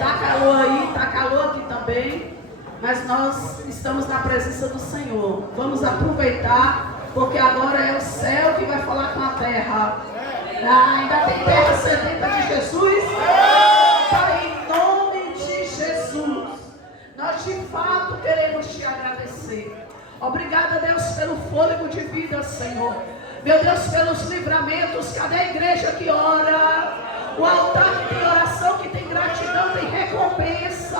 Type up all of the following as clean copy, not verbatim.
Tá calor aí, tá calor aqui também, mas nós estamos na presença do Senhor. Vamos aproveitar, porque agora é o céu que vai falar com a terra. Ainda tem terra sedenta de Jesus? Pai, em nome de Jesus, nós de fato queremos te agradecer. Obrigada, Deus, pelo fôlego de vida, Senhor. Meu Deus, pelos livramentos. Cadê a igreja que ora? O altar que tem oração, que tem gratidão, tem recompensa.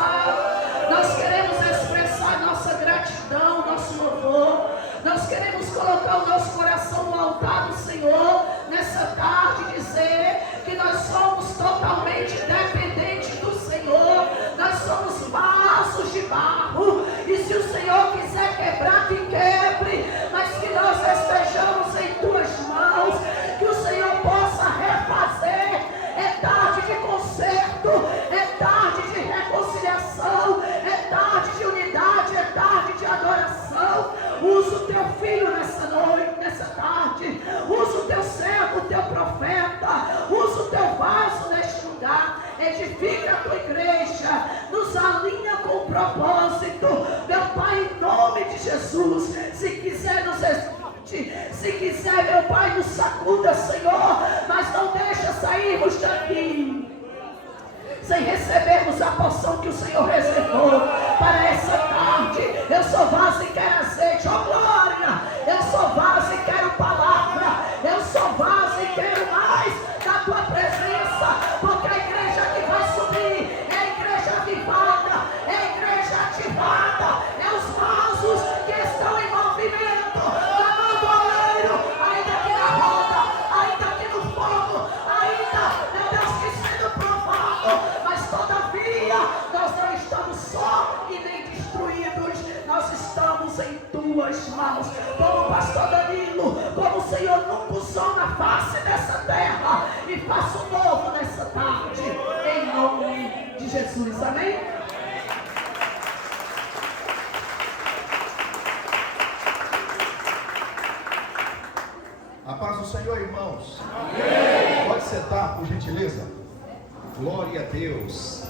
Nós queremos expressar nossa gratidão, nosso louvor. Nós queremos colocar o nosso coração no altar do Senhor nessa tarde, dizer que nós somos totalmente dependentes do Senhor. Nós somos vasos de barro, e se o Senhor quiser quebrar, que quebre, mas que nós estejamos em tuas mãos, que o Senhor possa refazer. É tarde de conserto, é tarde de reconciliação, é tarde de unidade, é tarde de adoração. Usa o teu filho nessa noite, nessa tarde. Usa o teu servo, o teu profeta. Usa o teu vaso neste lugar. Edifica a tua igreja. Nos alinha com o propósito. Meu Pai, em nome de Jesus. Se quiser nos exorte, se quiser, meu Pai, nos sacuda, Senhor. Mas não deixa sairmos daqui sem recebermos a porção que o Senhor reservou para essa tarde. Eu sou vaso e quero azeite, ó glória. Eu sou vaso e quero palavra. Eu sou vaso e quero mais da tua presença, porque a igreja que vai subir é a igreja avivada, é a igreja ativada, é os vasos que estão em movimento, clamando ao oleiro, ainda que na roda, ainda que no fogo, ainda, meu Deus, que sendo provado. Todavia, nós não estamos só e nem destruídos, nós estamos em tuas mãos, como o pastor Danilo, como o Senhor nunca usou na face dessa terra, e faça o novo nessa tarde, em nome de Jesus, amém? A paz do Senhor, irmãos. Amém. Pode sentar, por gentileza. Glória a Deus.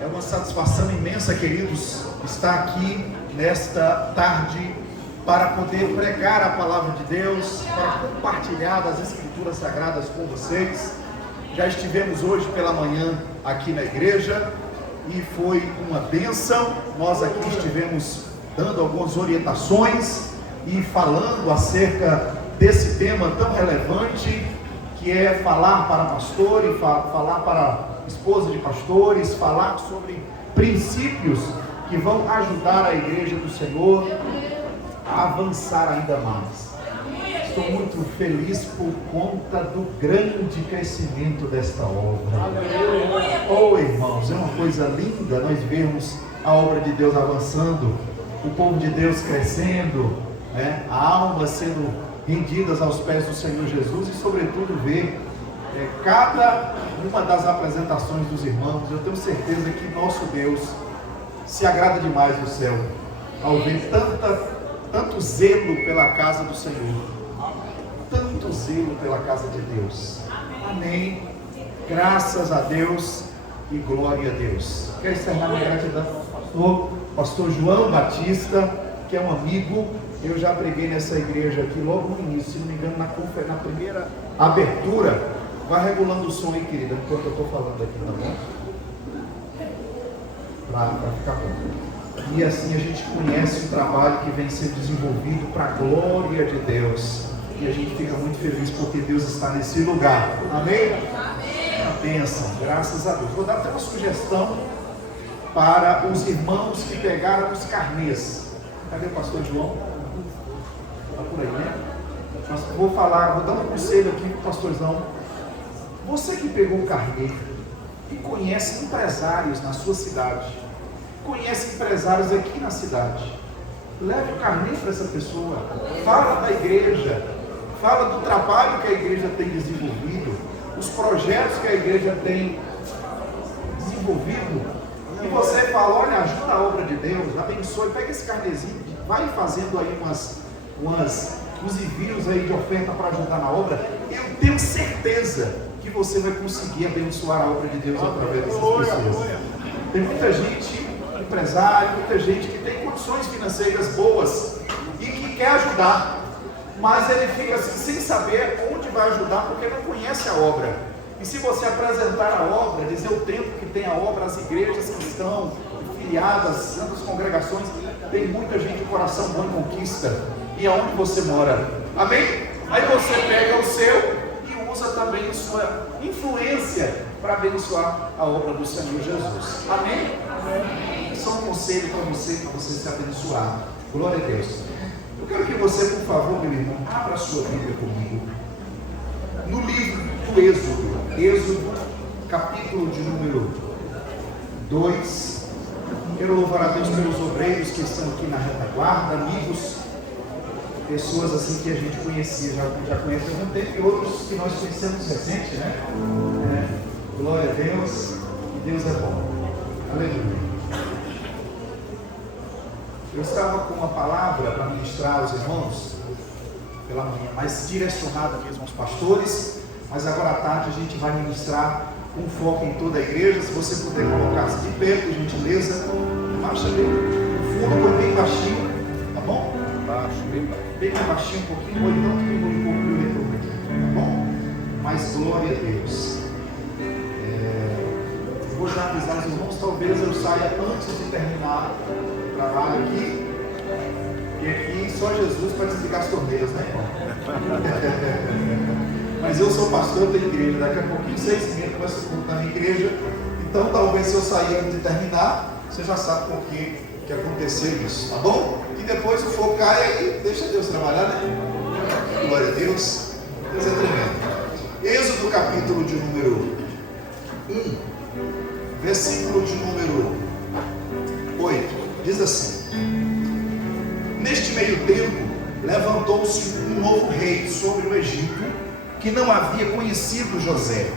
É uma satisfação imensa, queridos, estar aqui nesta tarde para poder pregar a palavra de Deus, para compartilhar das Escrituras Sagradas com vocês. Já estivemos hoje pela manhã aqui na igreja e foi uma bênção. Nós aqui estivemos dando algumas orientações e falando acerca desse tema tão relevante, que é falar para pastor e falar para esposa de pastores, falar sobre princípios que vão ajudar a igreja do Senhor a avançar ainda mais. Estou muito feliz por conta do grande crescimento desta obra. Oh, irmãos, é uma coisa linda nós vermos a obra de Deus avançando, o povo de Deus crescendo, né? A alma sendo rendidas aos pés do Senhor Jesus, e sobretudo ver cada uma das apresentações dos irmãos. Eu tenho certeza que nosso Deus se agrada demais do céu ao ver tanto zelo pela casa do Senhor, tanto zelo pela casa de Deus. Amém. Graças a Deus e glória a Deus. Quero externar minha gratidão ao pastor João Batista, que é um amigo. Eu já preguei nessa igreja aqui logo no início, se não me engano, na primeira abertura. Vai regulando o som aí, querida, enquanto eu estou falando aqui, tá bom? Para ficar bom. E assim a gente conhece o trabalho que vem sendo desenvolvido para a glória de Deus. E a gente fica muito feliz porque Deus está nesse lugar. Amém? Amém. Uma bênção, graças a Deus. Vou dar até uma sugestão para os irmãos que pegaram os carnês. Cadê o pastor João? Está por aí, né? Mas vou dar um conselho aqui para o pastorzão. Você que pegou o carnê e conhece empresários na sua cidade, conhece empresários aqui na cidade, leve o carnê para essa pessoa, fala da igreja, fala do trabalho que a igreja tem desenvolvido, os projetos que a igreja tem desenvolvido, e você fala, olha, ajuda a obra de Deus, abençoe, pega esse carnezinho, vai fazendo aí uns envios aí de oferta para ajudar na obra. Eu tenho certeza que você vai conseguir abençoar a obra de Deus através dessas pessoas. Tem muita gente, empresário, muita gente que tem condições financeiras boas e que quer ajudar, mas ele fica assim, sem saber onde vai ajudar, porque não conhece a obra. E se você apresentar a obra, dizer o tempo que tem a obra, as igrejas que estão filiadas, as congregações, tem muita gente de coração bom e conquista. E aonde você mora? Amém? Aí você pega o seu e usa também a sua influência para abençoar a obra do Senhor Jesus. Amém? Amém. Só um conselho para você se abençoar. Glória a Deus. Eu quero que você, por favor, meu irmão, abra a sua Bíblia comigo. No livro do Êxodo, capítulo de número 2. Quero louvar a Deus pelos obreiros que estão aqui na retaguarda, amigos, pessoas assim que a gente conhecia, já conhece há algum tempo, e outros que nós conhecemos recente, né? Glória a Deus, e Deus é bom. Aleluia. Eu estava com uma palavra para ministrar aos irmãos pela manhã, mais direcionada mesmo aos pastores, mas agora à tarde a gente vai ministrar com foco em toda a igreja. Se você puder colocar-se de pé, por gentileza, marcha bem. O fundo foi bem baixinho, tá bom? Baixo, bem baixinho um pouquinho, ou então diminui um pouco o retorno, tá bom? Mas glória a Deus. Vou já avisar os irmãos, talvez eu saia antes de terminar o trabalho aqui, e aqui só Jesus para desligar as torneiras, né, irmão? Mas eu sou pastor da igreja, daqui a pouquinho, 6h30, começa o culto na minha igreja, então talvez se eu sair antes de terminar, você já sabe por que aconteceu isso, tá bom? E depois o fogo cai aí, deixa Deus trabalhar, né? Glória a Deus, Deus é tremendo. Êxodo capítulo de número 1, versículo de número 8, diz assim: neste meio tempo, levantou-se um novo rei sobre o Egito, que não havia conhecido José.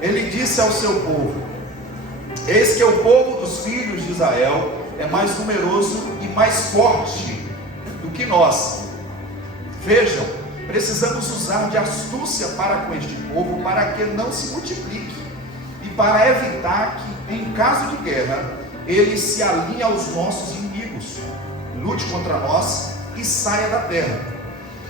Ele disse ao seu povo: eis que o povo dos filhos de Israel é mais numeroso e mais forte do que nós. Vejam, precisamos usar de astúcia para com este povo, para que não se multiplique, e para evitar que, em caso de guerra, ele se alinhe aos nossos inimigos, lute contra nós e saia da terra.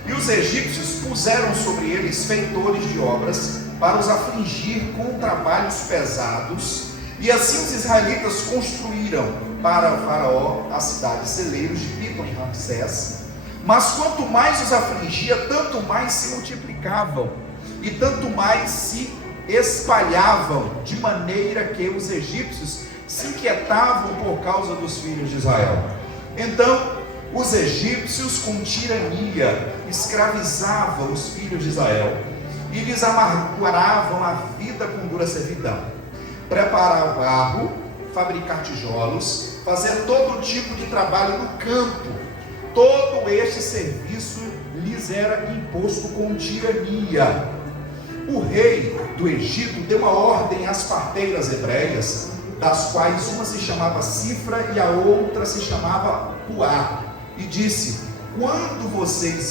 E os egípcios puseram sobre eles feitores de obras para os afligir com trabalhos pesados, e assim os israelitas construíram para o faraó a cidade de celeiros de Pitom e Ramsés. Mas quanto mais os afligia, tanto mais se multiplicavam e tanto mais se espalhavam, de maneira que os egípcios se inquietavam por causa dos filhos de Israel. Então os egípcios, com tirania, escravizavam os filhos de Israel e lhes amarguravam a vida com dura servidão. Preparar barro, fabricar tijolos, fazer todo tipo de trabalho no campo. Todo este serviço lhes era imposto com tirania. O rei do Egito deu uma ordem às parteiras hebreias, das quais uma se chamava Cifra e a outra se chamava Puá, e disse: quando vocês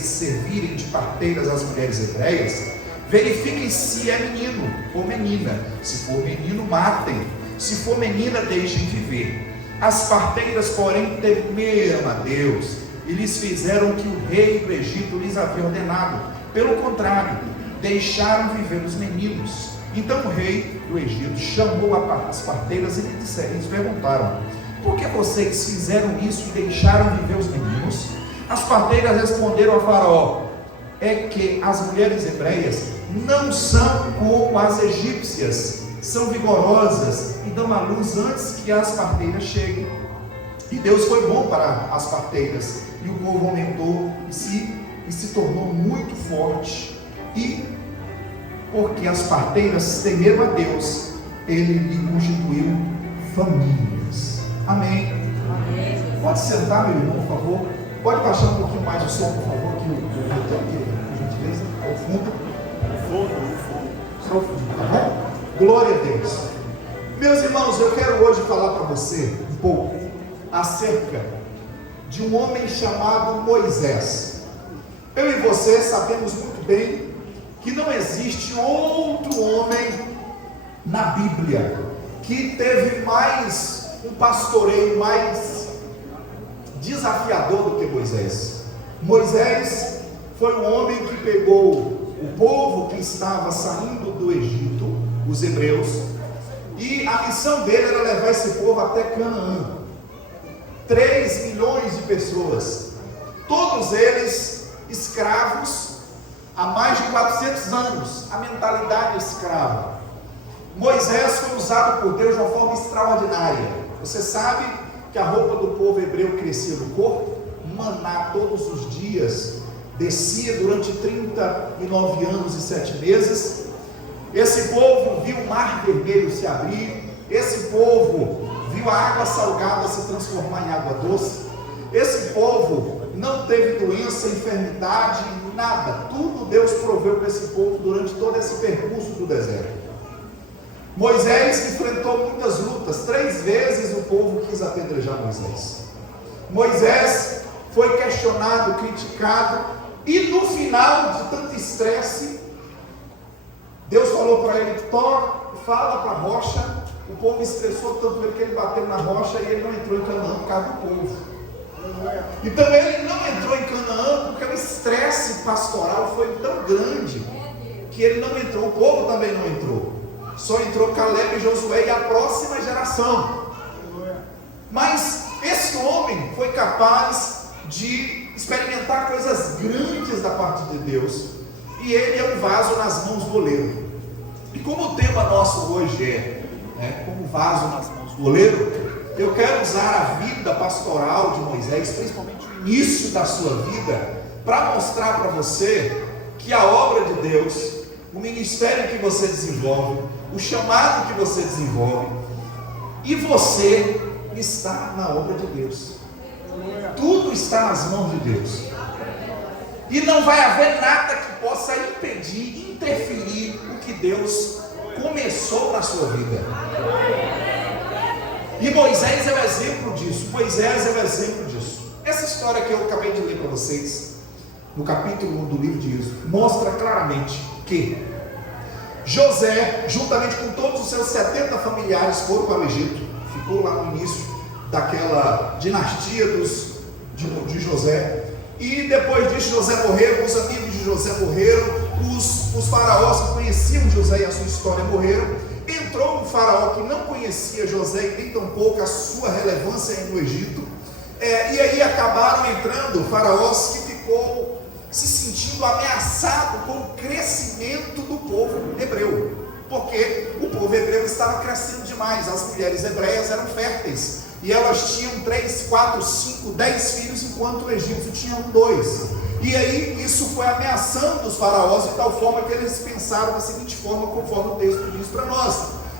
servirem de parteiras às mulheres hebreias, verifiquem se é menino ou menina. Se for menino, matem. Se for menina, deixem viver. As parteiras, porém, temeram a Deus e lhes fizeram o que o rei do Egito lhes havia ordenado. Pelo contrário, deixaram viver os meninos. Então o rei do Egito chamou as parteiras e lhes perguntaram: por que vocês fizeram isso e deixaram viver os meninos? As parteiras responderam a Faraó: é que as mulheres hebreias não são como as egípcias, são vigorosas e dão à luz antes que as parteiras cheguem. E Deus foi bom para as parteiras, e o povo aumentou e se tornou muito forte. E porque as parteiras temeram a Deus, ele lhe constituiu famílias. Amém. Amém. Pode sentar, meu irmão, por favor. Pode baixar um pouquinho mais o som, por favor, aqui, por gentileza, ao fundo. Só o fundo, tá bom? Glória a Deus. Meus irmãos, eu quero hoje falar para você um pouco acerca de um homem chamado Moisés. Eu e você sabemos muito bem que não existe outro homem na Bíblia que teve mais um pastoreio mais desafiador do que Moisés. Moisés foi um homem que pegou o povo que estava saindo do Egito, os hebreus, e a missão dele era levar esse povo até Canaã. 3 milhões de pessoas, todos eles escravos há mais de 400 anos, a mentalidade escrava. Moisés foi usado por Deus de uma forma extraordinária. Você sabe que a roupa do povo hebreu crescia no corpo, maná todos os dias, descia durante 39 anos e 7 meses. Esse povo viu o mar vermelho se abrir, esse povo viu a água salgada se transformar em água doce, esse povo não teve doença, enfermidade, nada, tudo Deus proveu para esse povo durante todo esse percurso do deserto. Moisés enfrentou muitas lutas, 3 vezes o povo quis apedrejar Moisés. Moisés foi questionado, criticado, e no final de tanto estresse, Deus falou para ele: fala para a rocha. O povo estressou tanto ele que ele bateu na rocha e ele não entrou em Canaã por causa do povo. Então ele não entrou em Canaã porque o estresse pastoral foi tão grande que ele não entrou, o povo também não entrou. Só entrou Caleb e Josué e a próxima geração. Mas esse homem foi capaz de experimentar coisas grandes da parte de Deus, e ele é um vaso nas mãos do oleiro. E como o tema nosso hoje é como vaso nas mãos do oleiro, eu quero usar a vida pastoral de Moisés, principalmente o início da sua vida, para mostrar para você que a obra de Deus, o ministério que você desenvolve, o chamado que você desenvolve, e você está na obra de Deus. Tudo está nas mãos de Deus. E não vai haver nada que possa impedir, interferir o que Deus começou na sua vida. E Moisés é o exemplo disso. Moisés é o exemplo disso. Essa história que eu acabei de ler para vocês, no capítulo 1 do livro de Êxodo, mostra claramente que José, juntamente com todos os seus 70 familiares, foram para o Egito. Ficou lá no início daquela dinastia de José. E depois disso José morreu, os amigos de José morreram, os faraós que conheciam José e a sua história morreram. Entrou um faraó que não conhecia José e nem tampouco a sua relevância no Egito, e aí acabaram entrando faraós que ficou se sentindo ameaçado com o crescimento do povo hebreu, porque o povo hebreu estava crescendo demais. As mulheres hebreias eram férteis e elas tinham 3, 4, 5, 10 filhos, enquanto o egípcio tinha 1, 2. E aí isso foi ameaçando os faraós, de tal forma que eles pensaram da seguinte forma, conforme o texto diz para nós,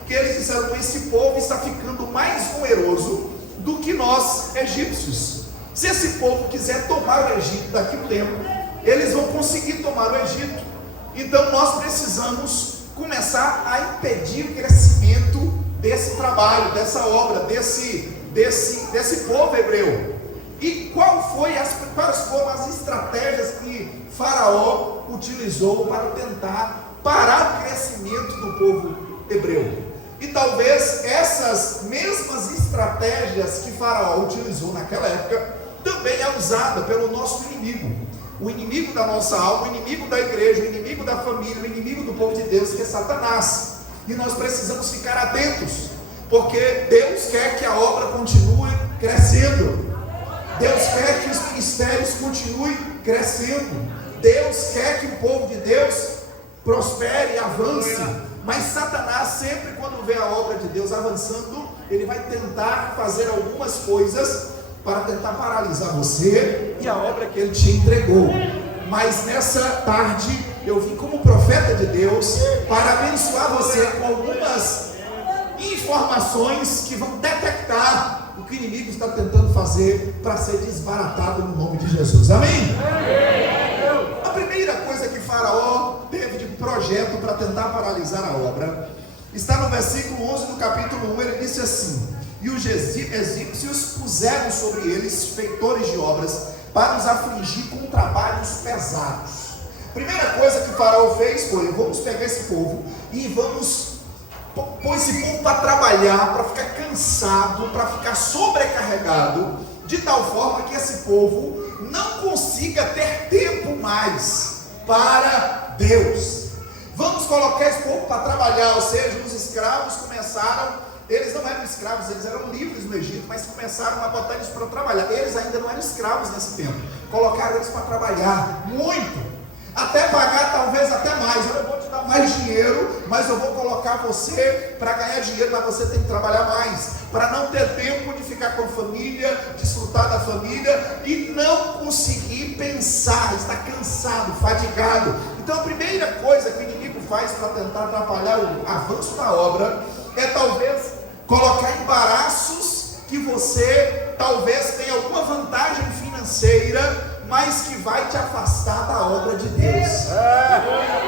que eles disseram: esse povo está ficando mais numeroso do que nós egípcios. Se esse povo quiser tomar o Egito daqui a um tempo, eles vão conseguir tomar o Egito. Então nós precisamos começar a impedir o crescimento desse trabalho, dessa obra, desse povo hebreu. E quais foram as estratégias que Faraó utilizou para tentar parar o crescimento do povo hebreu? E talvez essas mesmas estratégias que Faraó utilizou naquela época também é usada pelo nosso inimigo, o inimigo da nossa alma, o inimigo da igreja, o inimigo da família, o inimigo do povo de Deus, que é Satanás. E nós precisamos ficar atentos, porque Deus quer que a obra continue crescendo. Deus quer que os ministérios continuem crescendo. Deus quer que o povo de Deus prospere e avance. Mas Satanás, sempre quando vê a obra de Deus avançando, ele vai tentar fazer algumas coisas para tentar paralisar você e a obra que ele te entregou. Mas nessa tarde eu vim como profeta de Deus para abençoar você com algumas informações que vão detectar o que o inimigo está tentando fazer para ser desbaratado no nome de Jesus. Amém? A primeira coisa que Faraó teve de projeto para tentar paralisar a obra está no versículo 11 do capítulo 1. Ele disse assim: e os egípcios puseram sobre eles feitores de obras para nos afligir com trabalhos pesados. Primeira coisa que o faraó fez foi: vamos pegar esse povo e vamos pôr esse povo para trabalhar, para ficar cansado, para ficar sobrecarregado, de tal forma que esse povo não consiga ter tempo mais para Deus. Vamos colocar esse povo para trabalhar, ou seja, os escravos começaram, eles não eram escravos, eles eram livres no Egito, mas começaram a botar eles para trabalhar. Eles ainda não eram escravos nesse tempo, colocaram eles para trabalhar muito, até pagar talvez até mais. Eu vou te dar mais dinheiro, mas eu vou colocar você para ganhar dinheiro, mas você tem que trabalhar mais, para não ter tempo de ficar com a família, desfrutar da família e não conseguir pensar, estar cansado, fadigado. Então a primeira coisa que o inimigo faz para tentar atrapalhar o avanço da obra é talvez colocar embaraços que você talvez tenha alguma vantagem financeira, mas que vai te afastar da obra de Deus.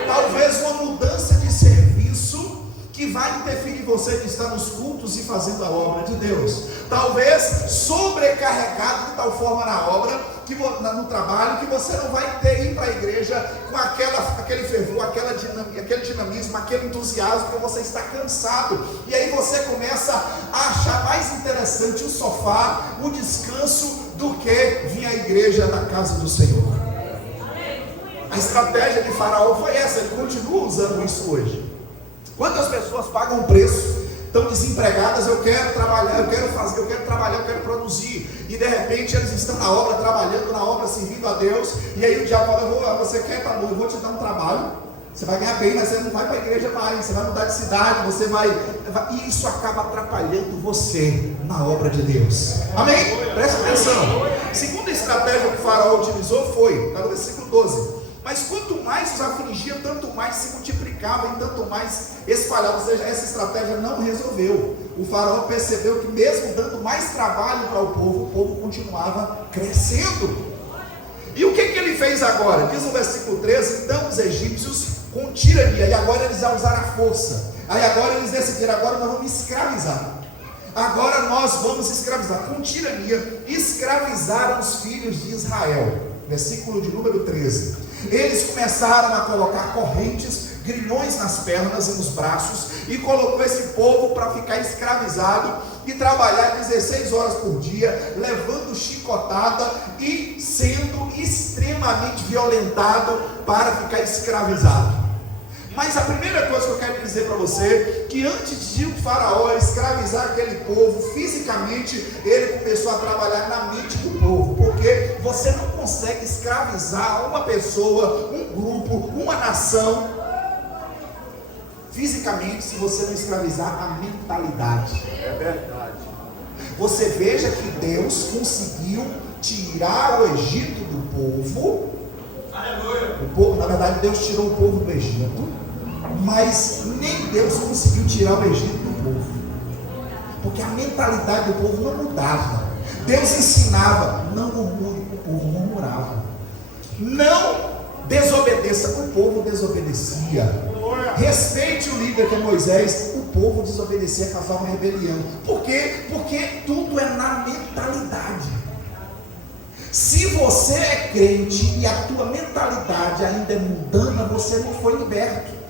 Talvez uma mudança de serviço que vai interferir você de estar nos cultos e fazendo a obra de Deus. Talvez sobrecarregado de tal forma na obra, no trabalho, que você não vai ter ir para a igreja com aquele fervor, aquele dinamismo, aquele entusiasmo, porque você está cansado. E aí você começa a achar mais interessante o sofá, o descanso, do que vir à igreja na casa do Senhor. A estratégia de Faraó foi essa, ele continua usando isso hoje. Quantas pessoas pagam o preço, estão desempregadas? Eu quero trabalhar, eu quero produzir, e de repente eles estão na obra, trabalhando na obra, servindo a Deus, e aí o diabo fala: você quer, tá bom, eu vou te dar um trabalho, você vai ganhar bem, mas você não vai para a igreja mais, você vai mudar de cidade, e isso acaba atrapalhando você na obra de Deus. Amém? Presta atenção. A segunda estratégia que o faraó utilizou foi, está no versículo 12: mas quanto mais os afligia, tanto mais se multiplicava e tanto mais espalhava. Ou seja, essa estratégia não resolveu. O faraó percebeu que mesmo dando mais trabalho para o povo continuava crescendo. E o que ele fez agora? Diz no versículo 13: então os egípcios, com tirania, e agora eles já usaram a força, aí agora eles decidiram: agora nós vamos escravizar. Agora nós vamos escravizar. Com tirania, escravizaram os filhos de Israel. Versículo de número 13. Eles começaram a colocar correntes, grilhões nas pernas e nos braços, e colocou esse povo para ficar escravizado e trabalhar 16 horas por dia, levando chicotada e sendo extremamente violentado para ficar escravizado. Mas a primeira coisa que eu quero dizer para você, que antes de o faraó escravizar aquele povo fisicamente, ele começou a trabalhar na mente do povo, porque você não consegue escravizar uma pessoa, um grupo, uma nação fisicamente se você não escravizar a mentalidade. É verdade. Você veja que Deus conseguiu tirar o Egito do povo. O povo, na verdade, Deus tirou o povo do Egito, mas nem Deus conseguiu tirar o Egito do povo, porque a mentalidade do povo não mudava. Deus ensinava: não murmure, o povo murmurava. Não desobedeça, o povo desobedecia. Respeite o líder, que é Moisés, o povo desobedecia, causava rebelião. Por quê? Porque tudo é na mentalidade. Se você é crente e a tua mentalidade ainda é mundana, você não foi liberto.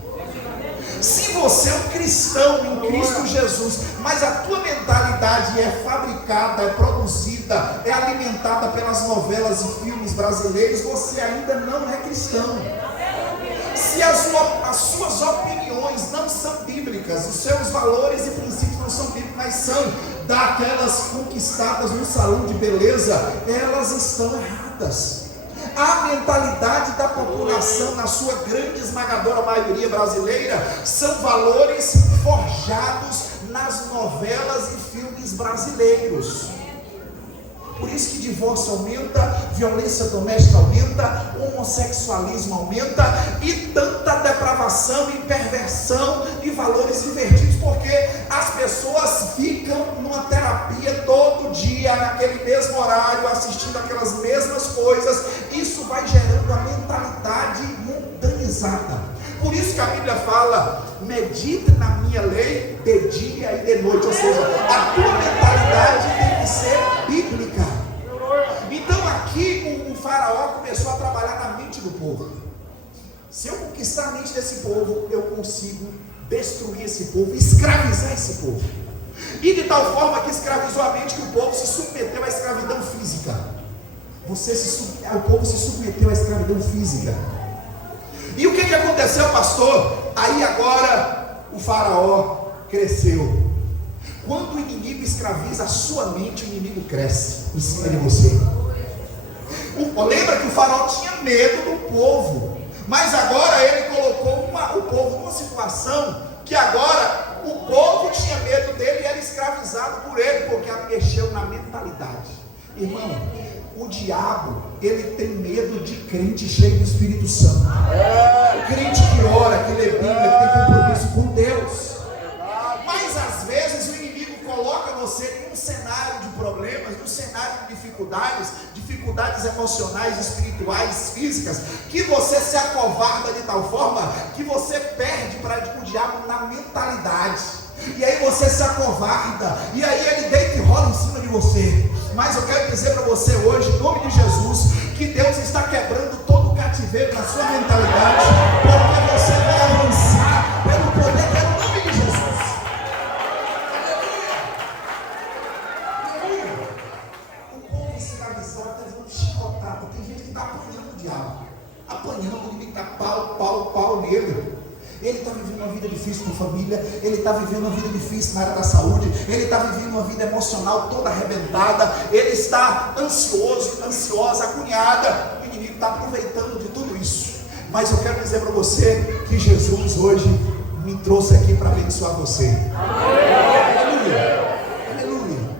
Se você é um cristão em Cristo Jesus, mas a tua mentalidade é fabricada, é produzida, é alimentada pelas novelas e filmes brasileiros, você ainda não é cristão. Se as suas opiniões não são bíblicas, os seus valores e princípios não são bíblicos, mas são daquelas conquistadas no salão de beleza, elas estão erradas. A mentalidade da população, na sua grande esmagadora maioria brasileira, são valores forjados nas novelas e filmes brasileiros. Por isso que divórcio aumenta, violência doméstica aumenta, homossexualismo aumenta, e tanta depravação e perversão e valores invertidos, porque as pessoas ficam numa terapia todo dia, naquele mesmo horário, assistindo aquelas mesmas coisas. Isso vai gerando a mentalidade mundanizada. Por isso que a Bíblia fala: medite na minha lei de dia e de noite. Ou seja, a tua mentalidade tem que ser bíblica. Então aqui Faraó começou a trabalhar na mente do povo. Se eu conquistar a mente desse povo, eu consigo destruir esse povo, escravizar esse povo. E de tal forma que escravizou a mente que o povo se submeteu à escravidão física. O povo se submeteu à escravidão física. E o que aconteceu, pastor? Aí agora o Faraó cresceu. Quando o inimigo escraviza a sua mente, o inimigo cresce em cima de você. Lembra que o Faraó tinha medo do povo, mas agora ele colocou o povo numa situação que agora o povo tinha medo dele e era escravizado por ele, porque mexeu na mentalidade. Irmão, o diabo, ele tem medo de crente cheio do Espírito Santo. Crente que ora, que lê Bíblia, que tem compromisso com Deus. Mas às vezes o inimigo coloca você em um cenário de problemas, num cenário de dificuldades emocionais, espirituais, físicas, que você se acovarda de tal forma que você perde para o diabo na mentalidade. E aí você se acovarda, e aí ele deita e rola em cima de você. Mas eu quero dizer para você hoje, em nome de Jesus, que Deus está quebrando todo o cativeiro na sua mentalidade, porque você vai avançar pelo poder, pelo nome de Jesus. Aleluia. O povo escravizado está sendo chicotado. Tem gente que está apanhando o diabo, apanhando, o inimigo está pau nele. Ele está vivendo uma vida difícil com a família, ele está vivendo uma vida difícil na área da saúde, ele está vivendo uma vida emocional toda arrebentada, ele está ansioso, ansiosa, agoniada. O inimigo está aproveitando de tudo isso. Mas eu quero dizer para você que Jesus hoje me trouxe aqui para abençoar você. Aleluia, aleluia.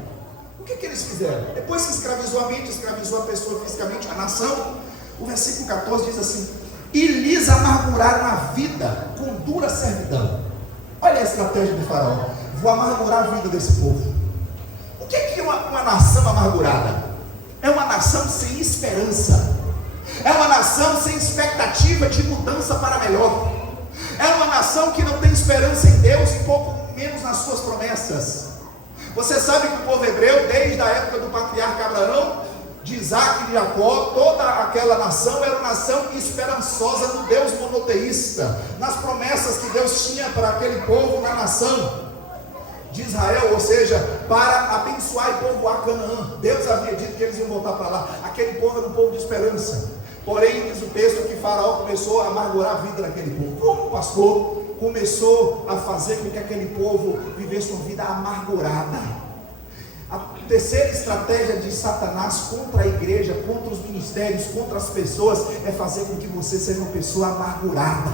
O que eles fizeram? Depois que escravizou a mente, escravizou a pessoa fisicamente, a nação, o versículo 14 diz assim: e lhes amarguraram a vida com dura servidão. Olha a estratégia de Faraó: vou amargurar a vida desse povo. O que é uma nação amargurada? É uma nação sem esperança, é uma nação sem expectativa de mudança para melhor, é uma nação que não tem esperança em Deus e pouco menos nas suas promessas. Você sabe que o povo hebreu, desde a época do patriarca Abraão, de Isaac e de Jacó, toda aquela nação era uma nação esperançosa no Deus monoteísta, nas promessas que Deus tinha para aquele povo na nação de Israel, ou seja, para abençoar e povoar Canaã. Deus havia dito que eles iam voltar para lá. Aquele povo era um povo de esperança. Porém, diz o texto que Faraó começou a amargurar a vida daquele povo. Como o pastor começou a fazer com que aquele povo vivesse uma vida amargurada. A terceira estratégia de Satanás contra a igreja, contra os ministérios, contra as pessoas, é fazer com que você seja uma pessoa amargurada,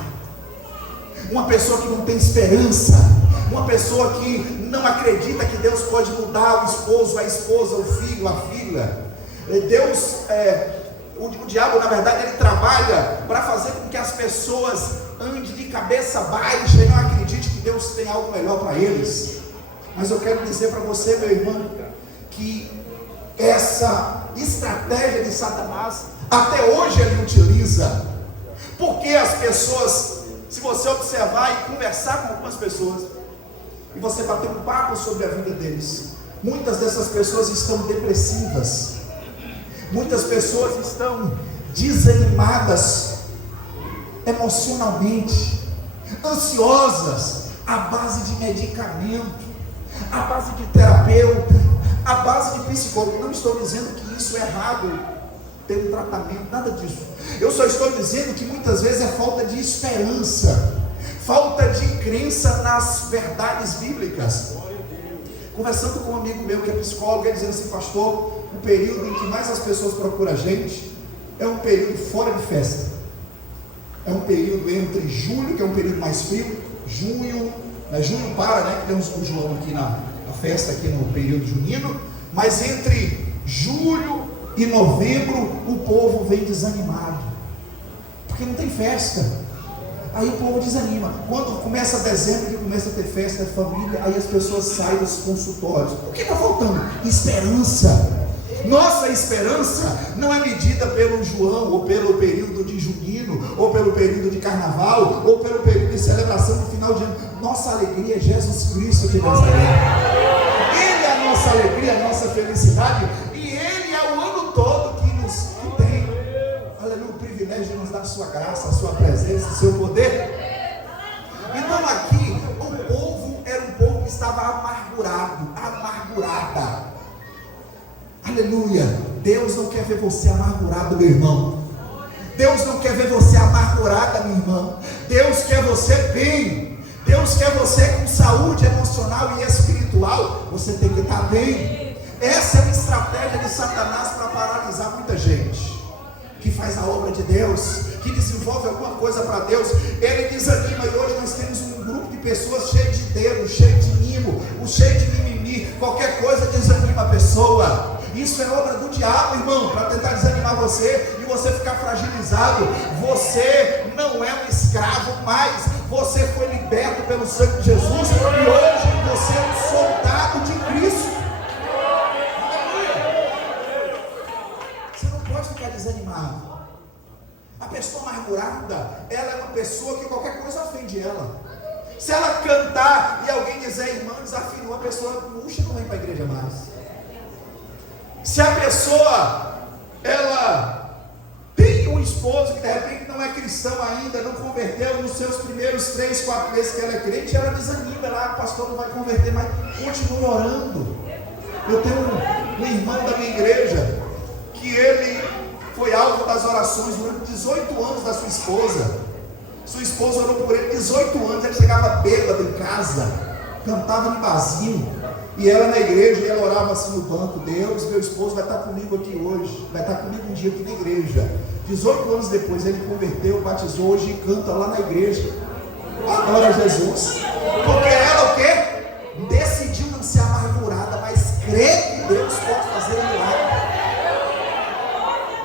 uma pessoa que não tem esperança, uma pessoa que não acredita que Deus pode mudar o esposo, a esposa, o filho, a filha. O diabo, na verdade, ele trabalha para fazer com que as pessoas andem de cabeça baixa e não acreditem que Deus tem algo melhor para eles. Mas eu quero dizer para você, meu irmão, que essa estratégia de Satanás, até hoje ele utiliza, porque as pessoas, se você observar e conversar com algumas pessoas, e você bater um papo sobre a vida deles, muitas dessas pessoas estão depressivas, muitas pessoas estão desanimadas emocionalmente, ansiosas, à base de medicamento, à base de terapeuta, à base de psicólogo. Não estou dizendo que isso é errado, ter um tratamento, nada disso. Eu só estou dizendo que muitas vezes é falta de esperança, falta de crença nas verdades bíblicas. Conversando com um amigo meu que é psicólogo, ele dizendo assim: pastor, o período em que mais as pessoas procuram a gente é um período fora de festa, é um período entre julho, que é um período mais frio, junho para, né, que temos o João aqui na festa, aqui no período junino, mas entre julho e novembro o povo vem desanimado, porque não tem festa, aí o povo desanima. Quando começa dezembro, que começa a ter festa, família, aí as pessoas saem dos consultórios. O que está faltando? Esperança. Nossa esperança não é medida pelo João, ou pelo período de junino, ou pelo período de carnaval, ou pelo período de celebração no final de ano. Nossa alegria é Jesus Cristo de Nazaré. Ele é a nossa alegria, a nossa felicidade, e Ele é o ano todo que tem. graça, a sua presença, o seu poder. Então aqui, o povo era um povo que estava amargurado, amargurada. Aleluia. Deus não quer ver você amargurado, meu irmão. Deus não quer ver você amargurada, minha irmã. Deus quer você bem. Deus quer você com saúde emocional e espiritual. Você tem que estar bem. Essa é uma estratégia de Satanás para paralisar muita gente que faz a obra de Deus, que desenvolve alguma coisa para Deus. Ele desanima. E hoje nós temos um grupo de pessoas cheio de dedo, cheio de mimo, cheio de mimimi. Qualquer coisa desanima a pessoa. Isso é obra do diabo, irmão, para tentar desanimar você e você ficar fragilizado. Você não é um escravo mais. Você foi liberto pelo sangue de Jesus e hoje você é um soldado de Cristo. Você não pode ficar desanimado. A pessoa amargurada, ela é uma pessoa que qualquer coisa ofende ela. Se ela cantar e alguém dizer, irmã, desafinou, a pessoa puxa, não vem para a igreja mais. Se a pessoa, ela tem um esposo que de repente não é cristão ainda, não converteu nos seus primeiros 3, 4 meses que ela é crente, ela desanima, ela, o pastor não vai converter, mas continua orando. Eu tenho um irmão da minha igreja, que ele foi alvo das orações durante 18 anos da sua esposa. Sua esposa orou por ele 18 anos, ele chegava bêbado em casa, cantava no barzinho. E ela na igreja, e ela orava assim no banco, Deus, meu esposo vai estar comigo aqui hoje, vai estar comigo um dia aqui na igreja. 18 anos depois ele converteu, batizou hoje e canta lá na igreja. Adora Jesus. Porque ela o quê? Decidiu não ser amargurada, mas crê que Deus pode fazer um milagre.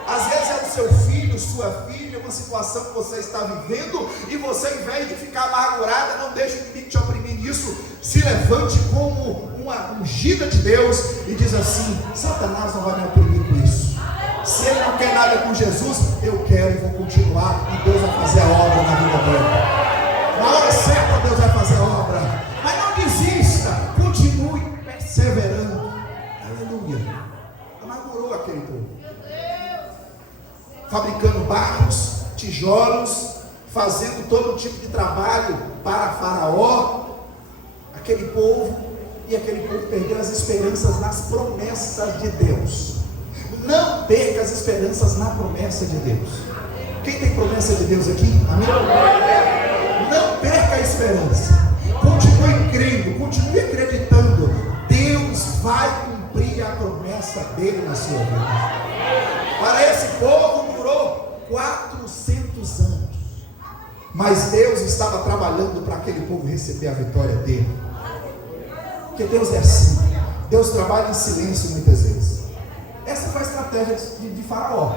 Às vezes é o seu filho, sua filha, uma situação que você está vivendo, e você, ao invés de ficar amargurada, não deixe o inimigo te oprimir nisso, se levante como uma ungida de Deus e diz assim: Satanás não vai me oprimir com isso. Se ele não quer nada com Jesus, eu quero e vou continuar, e Deus vai fazer a obra na vida dele. Na hora certa Deus vai fazer a obra. Mas não desista, continue perseverando. Aleluia. Amargurou aquele povo, fabricando barros, tijolos, fazendo todo tipo de trabalho para Faraó. Aquele povo perdeu as esperanças nas promessas de Deus. Não perca as esperanças na promessa de Deus. Quem tem promessa de Deus aqui? Amém? Não perca a esperança. Continue crendo, continue acreditando. Deus vai cumprir a promessa dele na sua vida. Para esse povo durou 400 anos. Mas Deus estava trabalhando para aquele povo receber a vitória dele. Porque Deus é assim. Deus trabalha em silêncio muitas vezes. Essa foi a estratégia de Faraó.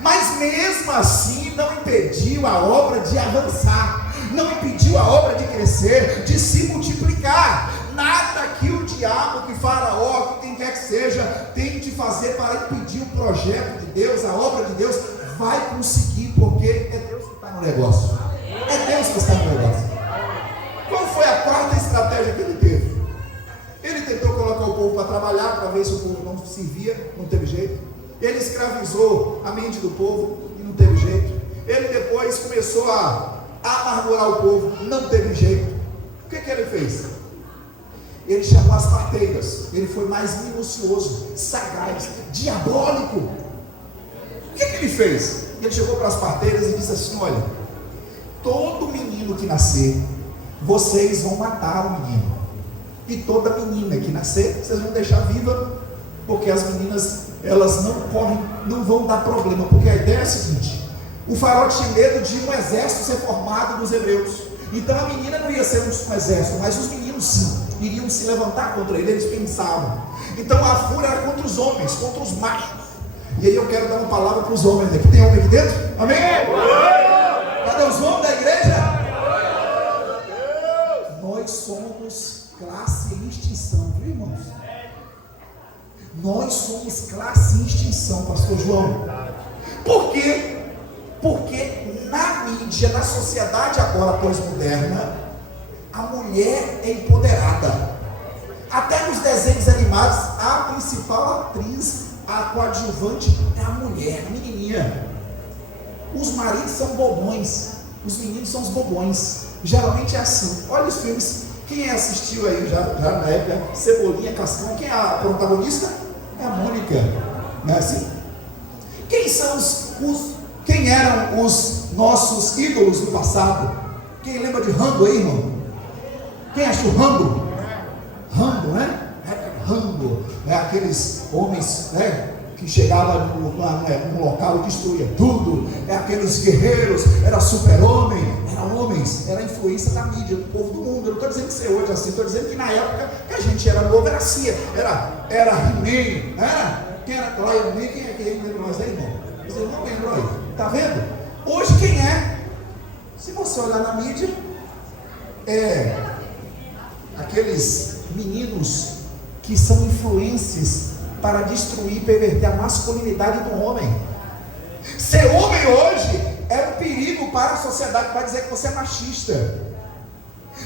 Mas mesmo assim não impediu a obra de avançar. Não impediu a obra de crescer, de se multiplicar. Nada que o diabo, que Faraó, que quem quer que seja, tente fazer para impedir o projeto de Deus, a obra de Deus, vai conseguir, porque é Deus que está no negócio. É Deus que está no negócio. Qual foi a quarta estratégia que ele teve? Ele tentou colocar o povo para trabalhar, para ver se o povo não servia, não teve jeito. Ele escravizou a mente do povo e não teve jeito. Ele depois começou a amargurar o povo, não teve jeito. O que ele fez? Ele chamou as parteiras. Ele foi mais minucioso, sagaz, diabólico. O que ele fez? Ele chegou para as parteiras e disse assim: olha, todo menino que nascer, vocês vão matar o menino. E toda menina que nascer, vocês vão deixar viva, porque as meninas, elas não correm, não vão dar problema, porque a ideia é a seguinte: o faraó tinha medo de um exército ser formado dos hebreus. Então a menina não ia ser um exército, mas os meninos sim, iriam se levantar contra ele, eles pensavam. Então a fúria era contra os homens, contra os machos. E aí eu quero dar uma palavra para os homens aqui. Tem homem aqui dentro? Amém? Cadê os homens da igreja? Nós somos classe em extinção, viu, irmãos? Nós somos classe em extinção, pastor João. Por quê? Porque na mídia, na sociedade agora pós-moderna, a mulher é empoderada. Até nos desenhos animados, a principal atriz, a coadjuvante é a mulher, a menininha. Os maridos são bobões, os meninos são os bobões. Geralmente é assim. Olha os filmes. Quem assistiu aí já na época, Cebolinha, Cascão, quem é a protagonista? É a Mônica. Não é assim? Quem eram os nossos ídolos do passado? Quem lembra de Rambo aí, irmão? Quem achou Rambo? Rambo, né? Rambo, aqueles homens, né, que chegavam num local e destruía tudo, aqueles guerreiros, era super-homem, eram homens, era a influência da mídia, do povo do mundo. Eu não estou dizendo que isso é hoje assim, estou dizendo que na época que a gente era novo, era assim, era He-Man, né? Quem era Lion Man? Quem é que lembra nós aí, irmão? Os irmãos lembram aí, tá vendo? Hoje quem é? Se você olhar na mídia, aqueles meninos que são influências para destruir e perverter a masculinidade do homem. Ser homem hoje é um perigo para a sociedade, vai dizer que você é machista.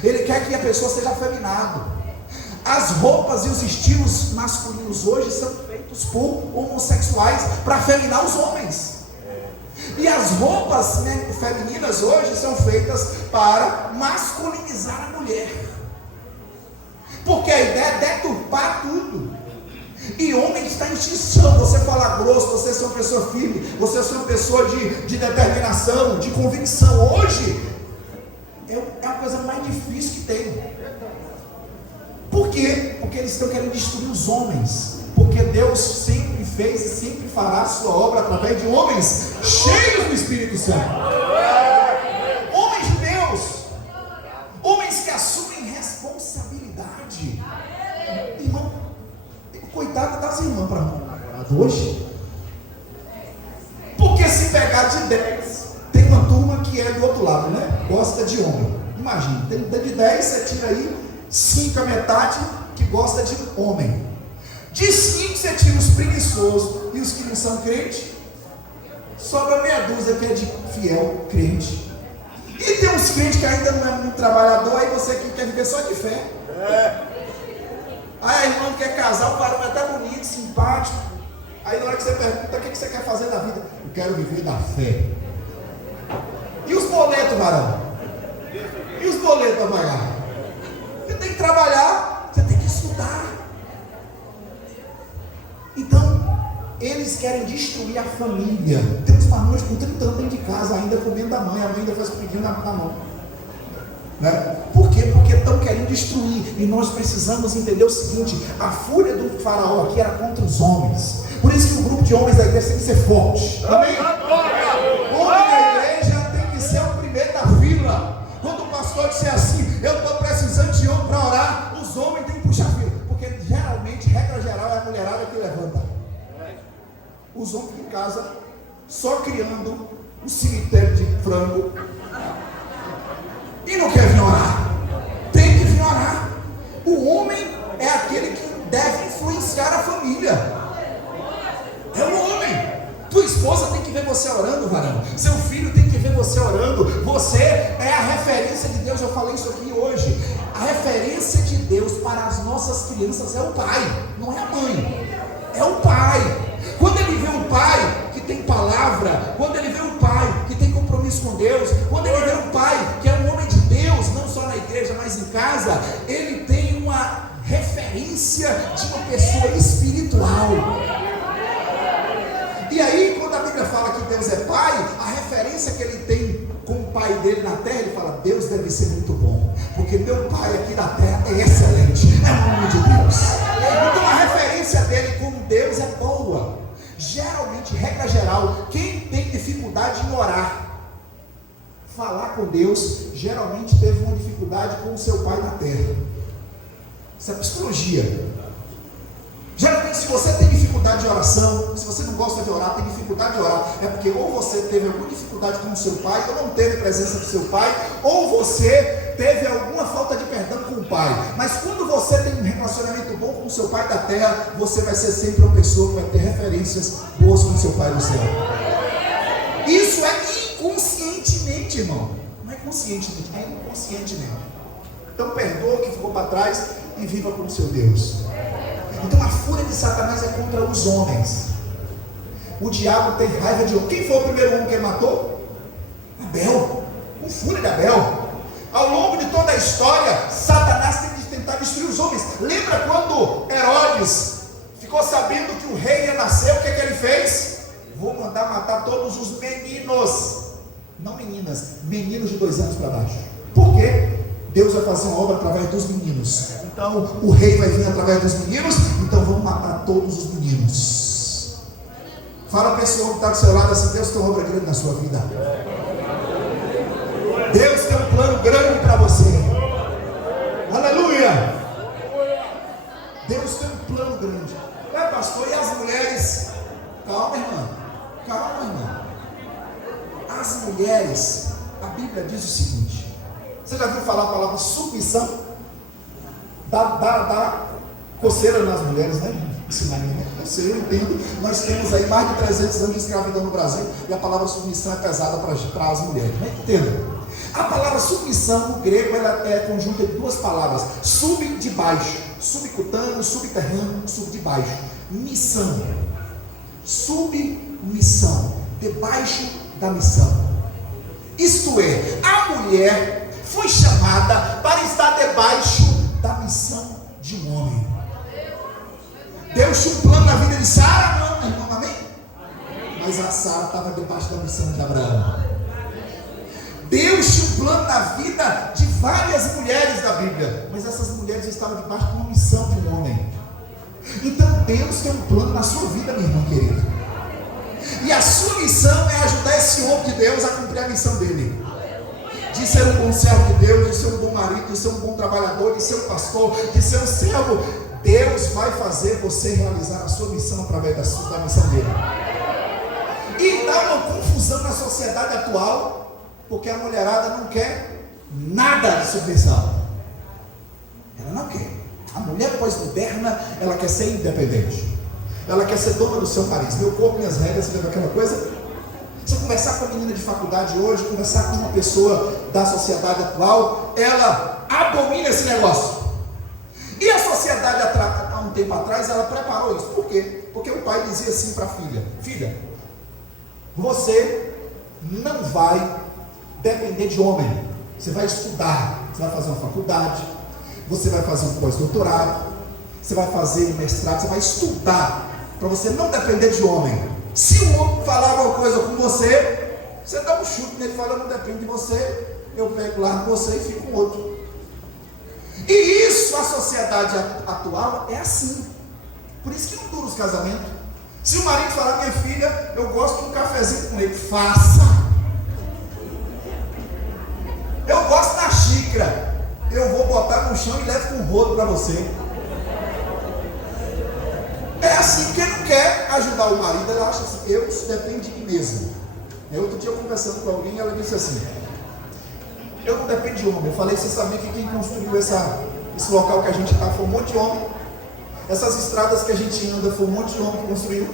Ele quer que a pessoa seja afeminado. As roupas e os estilos masculinos hoje são feitos por homossexuais para afeminar os homens. E as roupas, né, femininas hoje são feitas para masculinizar a mulher. Porque a ideia é deturpar tudo. E homem está em extinção. Você falar grosso, você ser uma pessoa firme, você ser uma pessoa de determinação, de convicção. Hoje é a coisa mais difícil que tem. Por quê? Porque eles estão querendo destruir os homens. Porque Deus sempre fez e sempre fará a sua obra através de homens cheios do Espírito Santo. Homens de Deus. Homens que assumem responsabilidade. Irmão, coitado das irmãs para namorado hoje. Porque se pegar de 10, tem uma turma que é do outro lado, né? Gosta de homem. Imagina, tem de 10, você tira aí 5 a metade que gosta de homem. De 5 você tira os preguiçosos e os que não são crentes. Sobra meia dúzia que é de fiel crente. E tem uns crentes que ainda não é muito trabalhador, aí você que quer viver só de fé. Aí a irmã quer casar, o varão é até bonito, simpático. Aí na hora que você pergunta, o que você quer fazer da vida? Eu quero viver da fé. E os boletos, varão? E os boletos a pagar? Você tem que trabalhar, você tem que estudar. Então, eles querem destruir a família. Tem uns marmanjos com 30 anos dentro de casa, ainda comendo da mãe, a mãe ainda faz comidinho na mão. Né? Por quê? Porque estão querendo destruir. E nós precisamos entender o seguinte: a fúria do faraó aqui era contra os homens. Por isso que o grupo de homens da igreja tem que ser forte. Amém? O homem da igreja tem que ser o primeiro da fila. Quando o pastor disser assim, eu estou precisando de homem para orar, os homens têm que puxar a fila. Porque geralmente, regra geral, é a mulherada que levanta. Os homens ficam em casa só criando um cemitério de frango. E não quer vir orar. Tem que vir orar. O homem é aquele que deve influenciar a família. É o homem. Tua esposa tem que ver você orando, varão. Seu filho tem que ver você orando. Você é a referência de Deus. Eu falei isso aqui hoje. A referência de Deus para as nossas crianças é o pai, não é a mãe. É o pai. Quando ele vê um pai que tem palavra, quando ele vê um pai que tem compromisso com Deus, quando ele vê um pai que é um homem de Deus, não só na igreja, mas em casa, ele tem uma referência de uma pessoa espiritual. E aí, quando a Bíblia fala que Deus é pai, a referência que ele tem com o pai dele na terra, ele fala: Deus deve ser muito bom, porque meu pai aqui na terra é excelente, é o nome de Deus. Então a referência dele com Deus é boa. Geralmente, regra geral, quem tem dificuldade em orar, falar com Deus, geralmente teve uma dificuldade com o seu pai na terra. Isso é psicologia. Geralmente, se você tem dificuldade de oração, se você não gosta de orar, tem dificuldade de orar, é porque ou você teve alguma dificuldade com o seu pai, ou não teve presença do seu pai, ou você teve alguma falta de perdão com o pai. Mas quando você tem um relacionamento bom com o seu pai da terra, você vai ser sempre uma pessoa que vai ter referências boas com o seu pai do céu. Isso é inconscientemente, irmão. Não é conscientemente, é inconscientemente. Então perdoa o que ficou para trás e viva com o seu Deus. Então a fúria de Satanás é contra os homens. O diabo tem raiva de homem. Quem foi o primeiro homem que ele matou? Abel, com fúria de Abel. Ao longo de toda a história, Satanás tem de tentar destruir os homens. Lembra quando Herodes ficou sabendo que o rei ia nascer? O que ele fez? Vou mandar matar todos os meninos, não meninas, meninos de 2 anos para baixo. Por quê? Deus vai fazer uma obra através dos meninos. Então o rei vai vir através dos meninos. Então vamos matar todos os meninos. Fala a pessoa que está do seu lado assim: Deus tem uma obra grande na sua vida. Deus tem um plano grande para você. Aleluia. Deus tem um plano grande. Pastor, e as mulheres? Calma, irmã. Calma, irmã. As mulheres, a Bíblia diz o seguinte: você já viu falar a palavra submissão? Dá coceira nas mulheres, né? Eu sei, eu entendo. Nós temos aí mais de 300 anos de escravidão no Brasil e a palavra submissão é pesada para as mulheres, né? Entenda. A palavra submissão no grego ela é conjunta de 2 palavras: sub, de baixo, subcutâneo, subterrâneo, sub, de baixo. Missão, submissão, debaixo da missão. Isto é, a mulher foi chamada para estar debaixo da missão de um homem. Deus tinha um plano na vida de Sara, não, irmão, amém? Mas a Sara estava debaixo da missão de Abraão. Deus tinha um plano na vida de várias mulheres da Bíblia, mas essas mulheres estavam debaixo de uma missão de um homem. Então Deus tem um plano na sua vida, meu irmão querido. E a sua missão é ajudar esse homem de Deus a cumprir a missão dele. De ser um bom servo de Deus, de ser um bom marido, de ser um bom trabalhador, de ser um pastor, de ser um servo. Deus vai fazer você realizar a sua missão através da missão dele. E dá uma confusão na sociedade atual, porque a mulherada não quer nada de submissão. Ela não quer. A mulher pós-moderna, ela quer ser independente. Ela quer ser dona do seu nariz. Meu corpo, minhas regras, você lembra aquela coisa? Você conversar com uma menina de faculdade hoje, conversar com uma pessoa da sociedade atual, ela abomina esse negócio. E a sociedade, há um tempo atrás, ela preparou isso. Por quê? Porque o pai dizia assim para a filha: filha, você não vai depender de homem. Você vai estudar, você vai fazer uma faculdade, você vai fazer um pós-doutorado, você vai fazer um mestrado, você vai estudar, para você não depender de homem. Se o homem falar alguma coisa com você, você dá um chute nele e fala: não depende de você, eu pego lá com você e fico com outro. E isso, a sociedade atual é assim. Por isso que não dura os casamentos. Se o marido falar: minha filha, eu gosto de um cafezinho com ele, faça. Eu gosto da xícara, eu vou botar no chão e levo com o rodo para você. É assim, quem não quer ajudar o marido, ela acha assim: eu dependo de mim mesmo. Outro dia eu conversando com alguém, ela disse assim: eu não dependo de homem. Eu falei: você sabia que quem construiu esse local que a gente está foi um monte de homem? Essas estradas que a gente anda foi um monte de homem que construiu.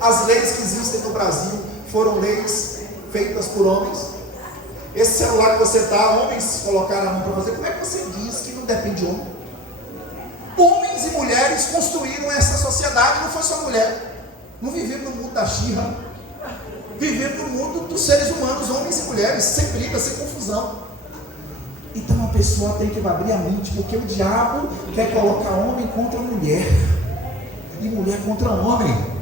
As leis que existem no Brasil foram leis feitas por homens. Esse celular que você está, homens colocaram a mão para fazer. Como é que você diz que não depende de homem? Homens e mulheres construíram essa sociedade, não foi só mulher. Não viveram no mundo da Xirra, viveram no mundo dos seres humanos, homens e mulheres, sem briga, sem confusão. Então a pessoa tem que abrir a mente, porque o diabo quer colocar homem contra mulher e mulher contra homem.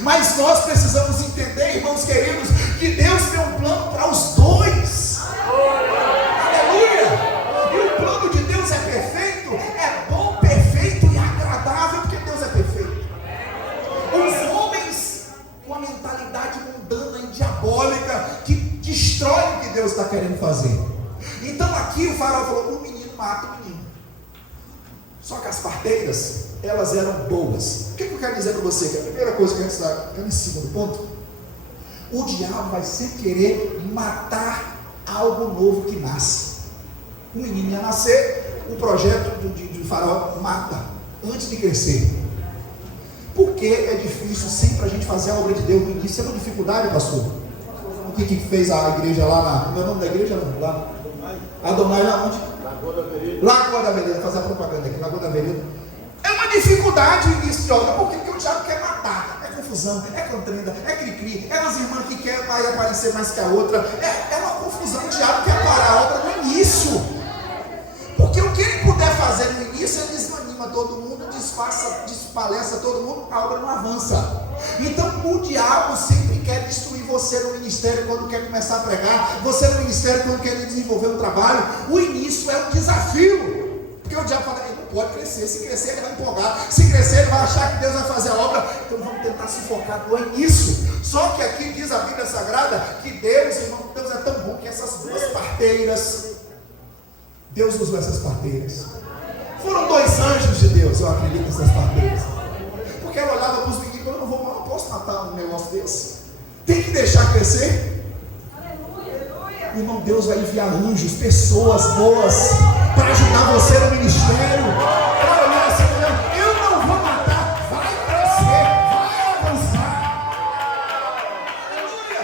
Mas nós precisamos entender, irmãos queridos, que Deus tem um plano para os dois. Aleluia! E o plano de Deus é perfeito, é bom, perfeito e agradável, porque Deus é perfeito. Os homens com a mentalidade mundana e diabólica que destrói o que Deus está querendo fazer. Então aqui o faraó falou: o menino mata o menino. Só que as parteiras, elas eram boas. O que eu quero dizer para você? Que a primeira coisa que a gente está em segundo ponto: o diabo vai sempre querer matar algo novo que nasce. O menino ia nascer, o projeto do faraó mata antes de crescer. Por que é difícil sempre a gente fazer a obra de Deus no início? É uma dificuldade, pastor? O que fez a igreja lá na... Como é o nome da igreja? Lá? Adonai lá onde? Lagoa da Vereda. Fazer a propaganda aqui, Lagoa da Vereda. É uma dificuldade o início de obra. Por que o diabo quer matar? É confusão, é contenda, é cri-cri, é umas irmãs que querem aparecer mais que a outra, é uma confusão. O diabo quer parar a obra no início, porque o que ele puder fazer no início, ele desanima todo mundo, despalece todo mundo, a obra não avança. Então o diabo sempre quer destruir você no ministério quando quer começar a pregar, você no ministério quando quer desenvolver um trabalho. O início é um desafio, porque o diabo fala, ele não pode crescer, se crescer ele vai empolgar, se crescer ele vai achar que Deus vai fazer a obra, então vamos tentar sufocar no início. Só que aqui diz a Bíblia Sagrada que Deus, irmão, Deus é tão bom que essas duas parteiras, Deus usou essas parteiras. Foram 2 anjos de Deus, eu acredito nessas parteiras. Porque ela olhava para os meninos e falou, eu não posso matar um negócio desse. Tem que deixar crescer. Irmão, Deus vai enviar anjos, pessoas boas, para ajudar você no ministério. Para olhar assim, eu não vou matar, vai crescer, vai avançar. Aleluia.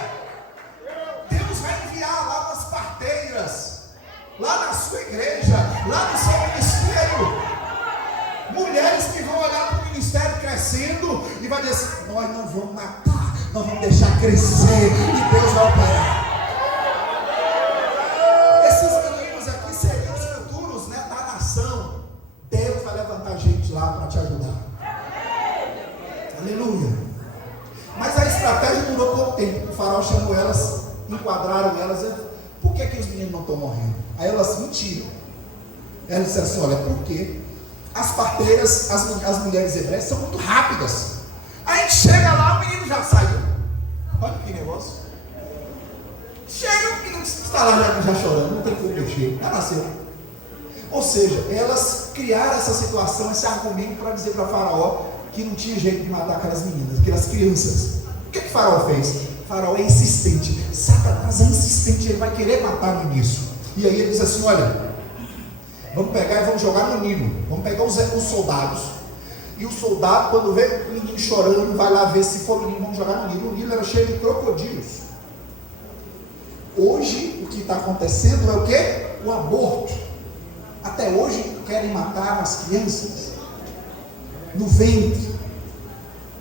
Deus vai enviar lá nas parteiras, lá na sua igreja, lá no seu ministério, mulheres que vão olhar para o ministério crescendo e vai dizer, nós não vamos matar, nós vamos deixar crescer e Deus vai operar. Esses meninos aqui seriam os futuros, né, da nação. Deus vai levantar gente lá para te ajudar. Aleluia. Mas a estratégia durou pouco tempo. O faraó chamou elas, enquadraram elas. Por que os meninos não estão morrendo? Aí elas mentiram. Elas disseram assim, olha, por quê? As parteiras, as mulheres hebreias são muito rápidas. A gente chega lá, o menino já saiu. Olha que negócio. Chega, o menino está lá já chorando, não tem como mexer, já nasceu. Ou seja, elas criaram essa situação, esse argumento para dizer para Faraó que não tinha jeito de matar aquelas meninas, aquelas crianças. O que Faraó fez? Faraó é insistente. Satanás é insistente, ele vai querer matar no início. E aí ele diz assim, olha, vamos pegar e vamos jogar no Nilo. Vamos pegar os soldados. E o soldado, quando vê o menino chorando, vai lá ver se for menino, vamos jogar no Nilo. O Nilo era cheio de crocodilos. Hoje, o que está acontecendo é o quê? O aborto. Até hoje, querem matar as crianças. No ventre.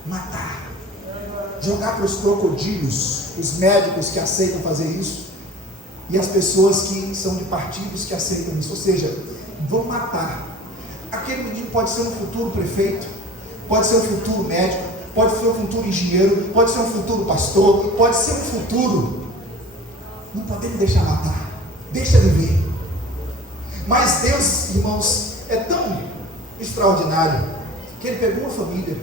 Matar. Jogar para os crocodilos. Os médicos que aceitam fazer isso. E as pessoas que são de partidos que aceitam isso. Ou seja, vão matar. Aquele menino pode ser um futuro prefeito, pode ser um futuro médico, pode ser um futuro engenheiro, pode ser um futuro pastor, pode ser um futuro. Não podemos deixar matar, deixa viver. Mas Deus, irmãos, é tão extraordinário que Ele pegou uma família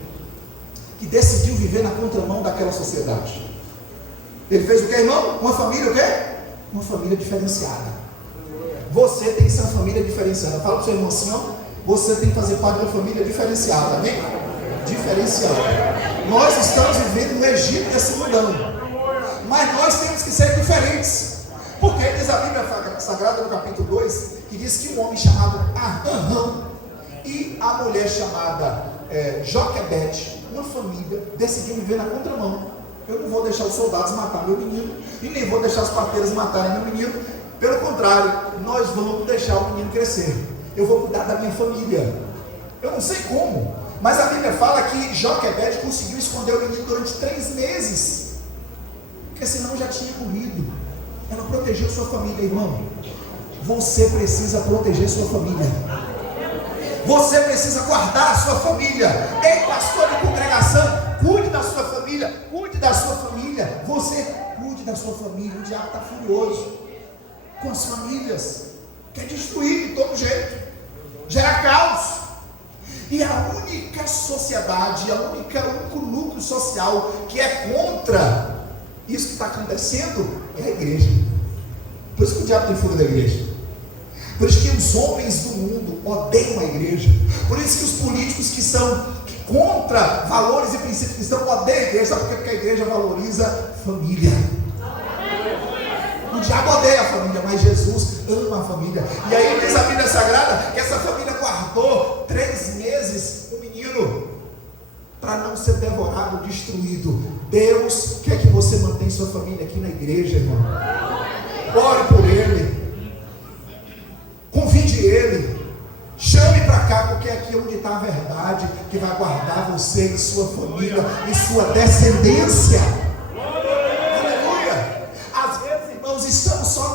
que decidiu viver na contramão daquela sociedade. Ele fez o que, irmão? Uma família o quê? Uma família diferenciada. Você tem que ser uma família diferenciada. Fala para o seu irmão assim, ó. Você tem que fazer parte de uma família diferenciada, amém? Diferenciada. Nós estamos vivendo no Egito desse mundão, mas nós temos que ser diferentes, porque diz a Bíblia Sagrada no capítulo 2, que diz que um homem chamado Arão e a mulher chamada Joquebede, uma família, decidiu viver na contramão. Eu não vou deixar os soldados matar meu menino, e nem vou deixar as parteiras matarem meu menino. Pelo contrário, nós vamos deixar o menino crescer. Eu vou cuidar da minha família. Eu não sei como, mas a Bíblia fala que Joquebede conseguiu esconder o menino durante 3 meses, porque senão já tinha morrido. Ela protegeu sua família, irmão. Você precisa proteger sua família. Você precisa guardar a sua família. Ei, pastor de congregação, cuide da sua família. Cuide da sua família. Você cuide da sua família. O diabo está furioso com as famílias. Quer destruir de todo jeito. Gera caos. E a única sociedade, o único núcleo social que é contra isso que está acontecendo é a igreja. Por isso que o diabo tem fúria da igreja. Por isso que os homens do mundo odeiam a igreja. Por isso que os políticos que são contra valores e princípios cristãos odeiam a igreja. Sabe por quê? Porque a igreja valoriza família. O diabo odeia a família, mas Jesus ama a família. E aí diz a Bíblia Sagrada que essa família guardou 3 meses o menino para não ser devorado, destruído. Deus quer que você mantenha sua família aqui na igreja, irmão. Ore por ele, convide ele, chame para cá. cá, porque aqui é onde está a verdade, que vai guardar você e sua família e sua descendência. Aleluia! Às vezes, irmãos, estamos só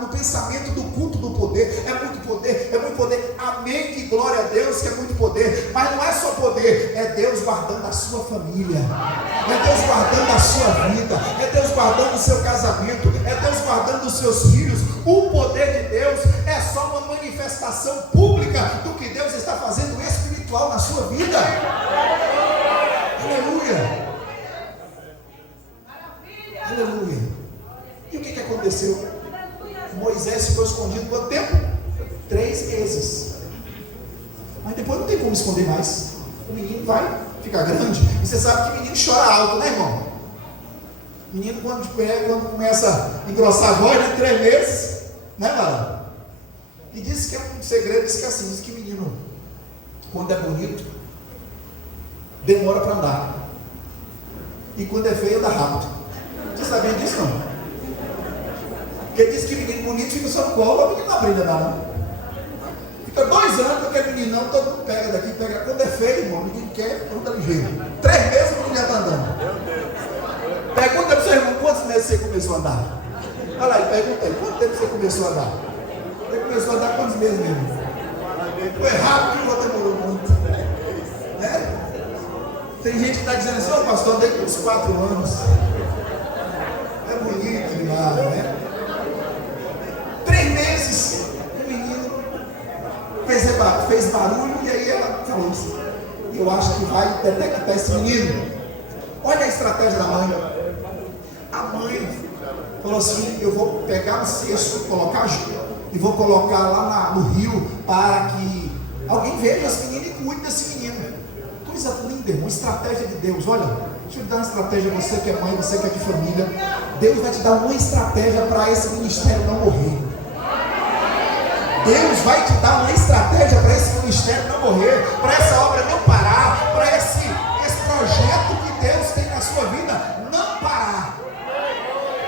no pensamento do culto do poder. É muito poder, é muito poder. Amém, que glória a Deus, que é muito poder. Mas não é só poder, é Deus guardando a sua família, é Deus guardando a sua vida, é Deus guardando o seu casamento, é Deus guardando os seus filhos. O poder de Deus é só uma manifestação pública do que Deus está fazendo espiritual na sua vida. Aleluia! Aleluia! E o que aconteceu? Moisés ficou escondido quanto tempo? 3 meses. Mas depois não tem como esconder mais. O menino vai ficar grande. E você sabe que menino chora alto, né, irmão? Menino quando começa a engrossar a voz, né? 3 meses, né, Lara? E diz que é um segredo, diz que é assim, diz que menino, quando é bonito, demora para andar. E quando é feio, anda rápido. Você sabia disso, não? Porque diz que menino bonito fica só no colo, a menina não brilha nada. Fica 2 anos com aquele meninão, todo mundo pega daqui, pega. Quando é feio, irmão, ninguém quer, anda ligeiro. 3 meses o menino já está andando. Pergunta para o seu irmão, quantos meses você começou a andar? Olha lá, pergunta ele, quanto tempo você começou a andar? Você começou a andar quantos meses mesmo? Foi rápido que você demorou muito. Né? Tem gente que está dizendo assim, pastor, andei com uns 4 anos. É bonito demais, né? 3 meses, o menino fez barulho e aí ela falou assim, eu acho que vai detectar esse menino. Olha a estratégia da mãe. A mãe falou assim, eu vou pegar um cesto, colocar e vou colocar lá no rio para que alguém veja esse menino e cuide desse menino. Coisa linda, irmão, estratégia de Deus. Olha, deixa eu te dar uma estratégia, você que é mãe, você que é de família. Deus vai te dar uma estratégia para esse ministério não morrer. Deus vai te dar uma estratégia para esse ministério não morrer, para essa obra não parar, para esse projeto que Deus tem na sua vida não parar.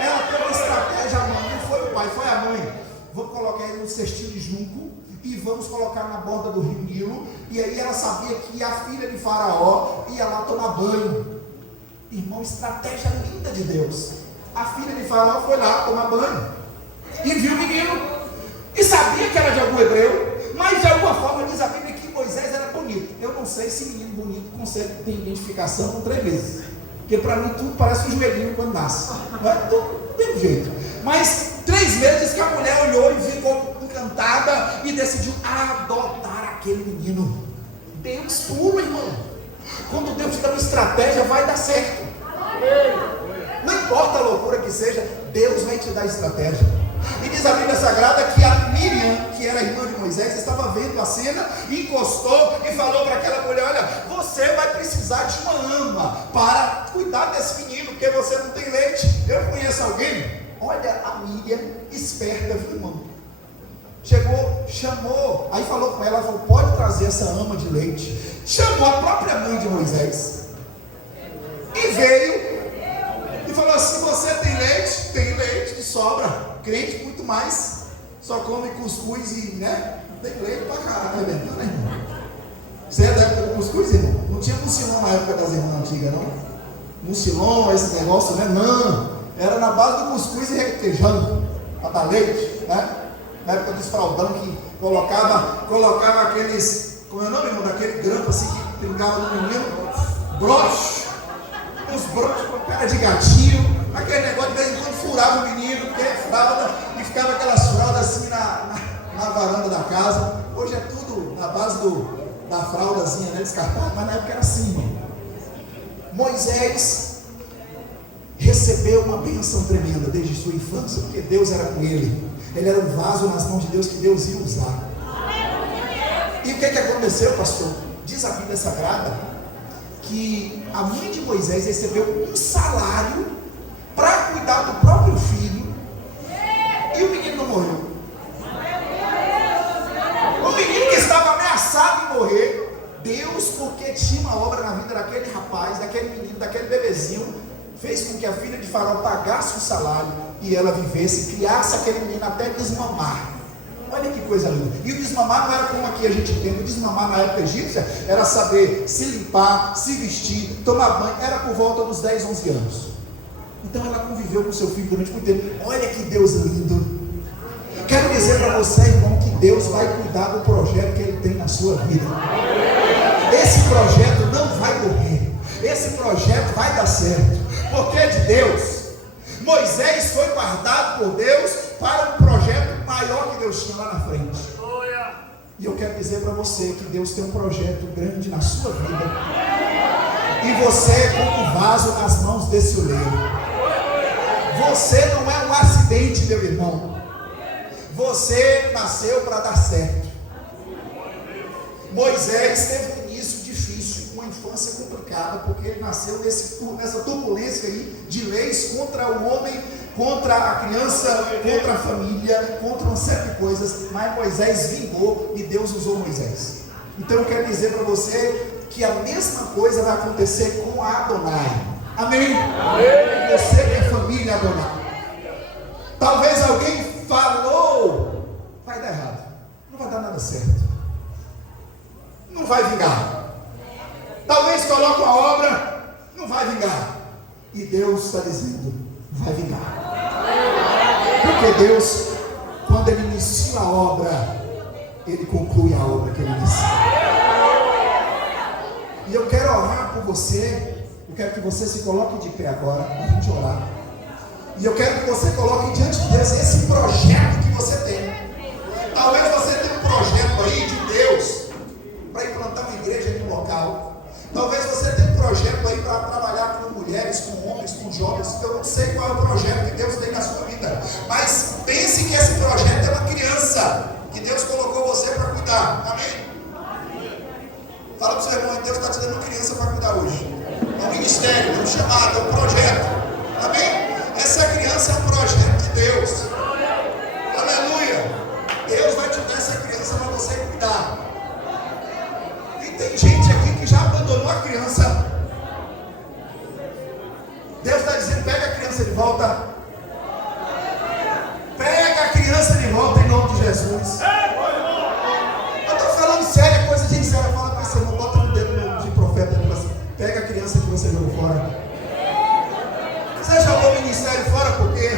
Ela tem uma estratégia, a mãe, não foi o pai, foi a mãe. Vamos colocar ele no cestinho de junco e vamos colocar na borda do rio Nilo. E aí ela sabia que a filha de Faraó ia lá tomar banho. Irmão, estratégia linda de Deus. A filha de Faraó foi lá tomar banho e viu o menino. E sabia que era de algum hebreu, mas de alguma forma diz a Bíblia que Moisés era bonito. Eu não sei se menino bonito consegue ter identificação com 3 meses, porque para mim tudo parece um joelhinho quando nasce, não é tudo do mesmo jeito. Mas 3 meses que a mulher olhou e ficou encantada e decidiu adotar aquele menino. Deus puro, irmão. Quando Deus te dá uma estratégia, vai dar certo. Não importa a loucura que seja, Deus vai te dar estratégia. E diz a Bíblia Sagrada que a Miriam, que era irmã de Moisés, estava vendo a cena, encostou e falou para aquela mulher, olha, você vai precisar de uma ama para cuidar desse menino, porque você não tem leite. Eu conheço alguém, olha a Miriam, esperta, viu, irmão? Chegou, chamou, aí falou com ela, falou, pode trazer essa ama de leite. Chamou a própria mãe de Moisés e veio e falou assim, você tem leite? Tem leite de sobra. Crente muito mais, só come cuscuz e, né? Tem leite pra caralho, arrebentando, né, irmão? Você é da época do cuscuz, irmão? Não tinha mucilão na época das irmãs antigas, não? Mucilão, esse negócio, né? Não, era na base do cuscuz e requeijão, pra dar leite, né? Na época dos fraldão que colocava aqueles, como é o nome, irmão? Daquele grampo assim que pingava no menino, broche, uns broches com cara de gatinho. Aquele negócio de vez em quando furava o menino, porque é fralda, e ficava aquelas fraldas assim na varanda da casa. Hoje é tudo na base da fraldazinha, né, descartada, mas na época era assim, irmão. Moisés recebeu uma bênção tremenda desde sua infância, porque Deus era com ele. Ele era um vaso nas mãos de Deus que Deus ia usar. E o que aconteceu, pastor? Diz a Bíblia Sagrada que a mãe de Moisés recebeu um salário para cuidar do próprio filho, e o menino não morreu. O menino que estava ameaçado de morrer, Deus, porque tinha uma obra na vida daquele rapaz, daquele menino, daquele bebezinho, fez com que a filha de Faraó pagasse o salário e ela vivesse, criasse aquele menino até desmamar. Olha que coisa linda. E o desmamar não era como aqui a gente entende. O desmamar na época egípcia era saber se limpar, se vestir, tomar banho. Era por volta dos 10, 11 anos. Então ela conviveu com seu filho durante muito tempo. Olha que Deus lindo. Quero dizer para você, irmão, que Deus vai cuidar do projeto que Ele tem na sua vida. Esse projeto não vai morrer. Esse projeto vai dar certo. Porque é de Deus. Moisés foi guardado por Deus para um projeto maior que Deus tinha lá na frente. E eu quero dizer para você que Deus tem um projeto grande na sua vida. E você é como um vaso nas mãos desse oleiro. Você não é um acidente, meu irmão. Você nasceu para dar certo. Moisés teve um início difícil, uma infância complicada, porque ele nasceu nessa turbulência aí de leis contra o homem, contra a criança, contra a família, contra uma série de coisas. Mas Moisés vingou e Deus usou Moisés. Então eu quero dizer para você que a mesma coisa vai acontecer com a Adonai. Amém? Amém. Você que é família Adonai. Talvez alguém falou, vai dar errado, não vai dar nada certo, não vai vingar. Talvez coloque uma obra, não vai vingar. E Deus está dizendo, vai vingar. Porque Deus, quando Ele inicia a obra, Ele conclui a obra que Ele inicia. E eu quero orar por você. Eu quero que você se coloque de pé agora, para a gente orar. E eu quero que você coloque diante de Deus esse projeto que você tem. Talvez você tenha um projeto aí de Deus para implantar uma igreja em um local. Talvez você tenha um projeto aí para trabalhar com mulheres, com homens, com jovens. Eu não sei qual é o projeto que Deus tem na sua vida, mas pense que esse projeto é uma criança que Deus colocou você para cuidar. Amém? Fala para o seu irmão, Deus está te dando uma criança para cuidar hoje. É um ministério, é um chamado, é um projeto. Amém? Essa criança é um projeto de Deus. Aleluia. Deus vai te dar essa criança para você cuidar. E tem gente aqui que já abandonou a criança. Deus está dizendo, pega a criança de volta. Pega a criança de volta em nome de Jesus. Eu estou falando sério, é coisa de sério. Fala para você, não bota no dedo de profeta. Pega a criança que você jogou fora. Você jogou o ministério fora porque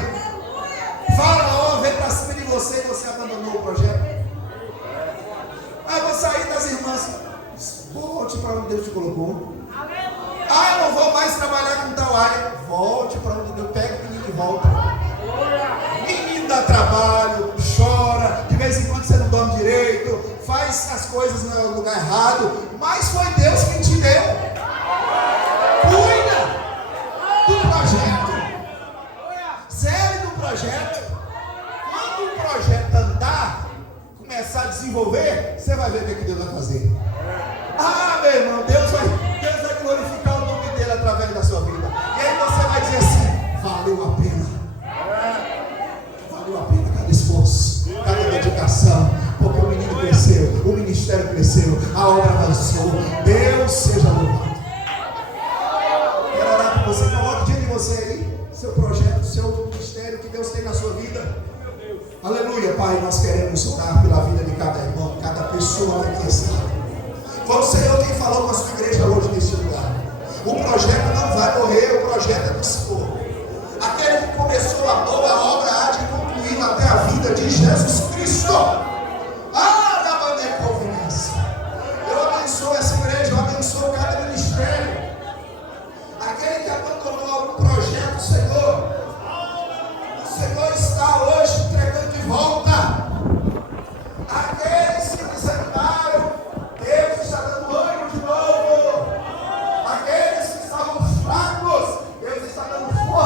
Faraó veio para cima de você e você abandonou o projeto. Ah, eu vou sair das irmãs. Volte para onde Deus te colocou. Ah, eu não vou mais trabalhar com tal área. Volte para onde Deus pega o menino e volta. Menino dá trabalho, chora, de vez em quando você não dorme direito, faz as coisas no lugar errado, mas foi Deus quem te deu. Cuida do projeto. Sério do projeto. Quando o projeto andar, começar a desenvolver, você vai ver o que Deus vai fazer. Ah, meu irmão, Deus vai glorificar o nome dele através da sua vida. E aí você vai dizer assim, valeu a pena. Valeu a pena cada esforço, cada dedicação, porque o menino cresceu, o ministério cresceu, a obra avançou. Deus seja louvado. Quero orar por você, coloque diante de você aí seu projeto, seu ministério que Deus tem na sua vida. Aleluia, Pai, nós queremos orar pela vida de cada irmão, cada pessoa que aqui está. Foi o Senhor quem falou com a sua igreja hoje neste lugar. O projeto não vai morrer, o projeto é do Senhor. Aquele que começou a boa obra há de concluir até a vida de Jesus Cristo. Ah, da bandeira de confiança. Eu abençoo essa igreja, eu abençoo cada ministério. Aquele que abandonou algum projeto, Senhor, o Senhor está hoje entregando de volta. Aqueles que desanimaram, Deus está dando ânimo de novo. Aqueles que estavam fracos, Deus está dando força.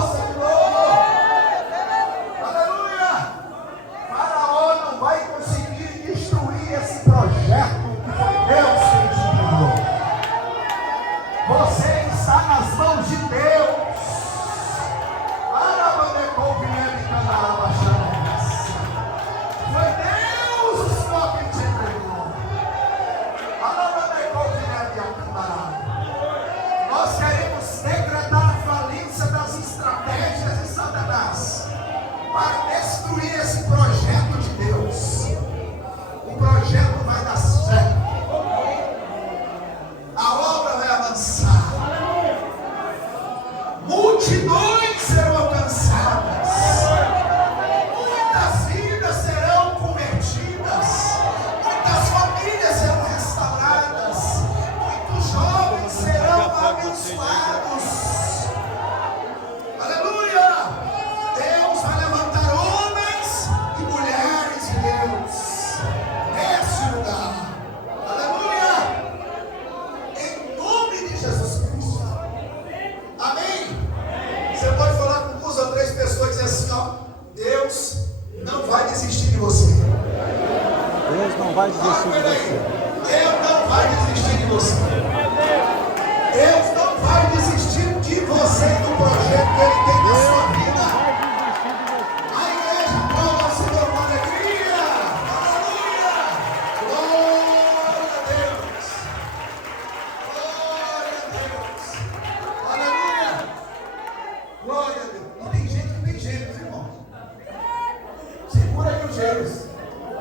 Deus não vai desistir de você. Deus não vai desistir de você. Deus não vai desistir de você do projeto que Ele tem na sua vida. A igreja aplauda o Senhor com alegria. Aleluia! Glória a Deus! Glória a Deus! Aleluia! Glória a Deus! E tem gente que tem gêmeos, irmão. Segura aí os gêmeos.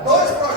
2 projetos.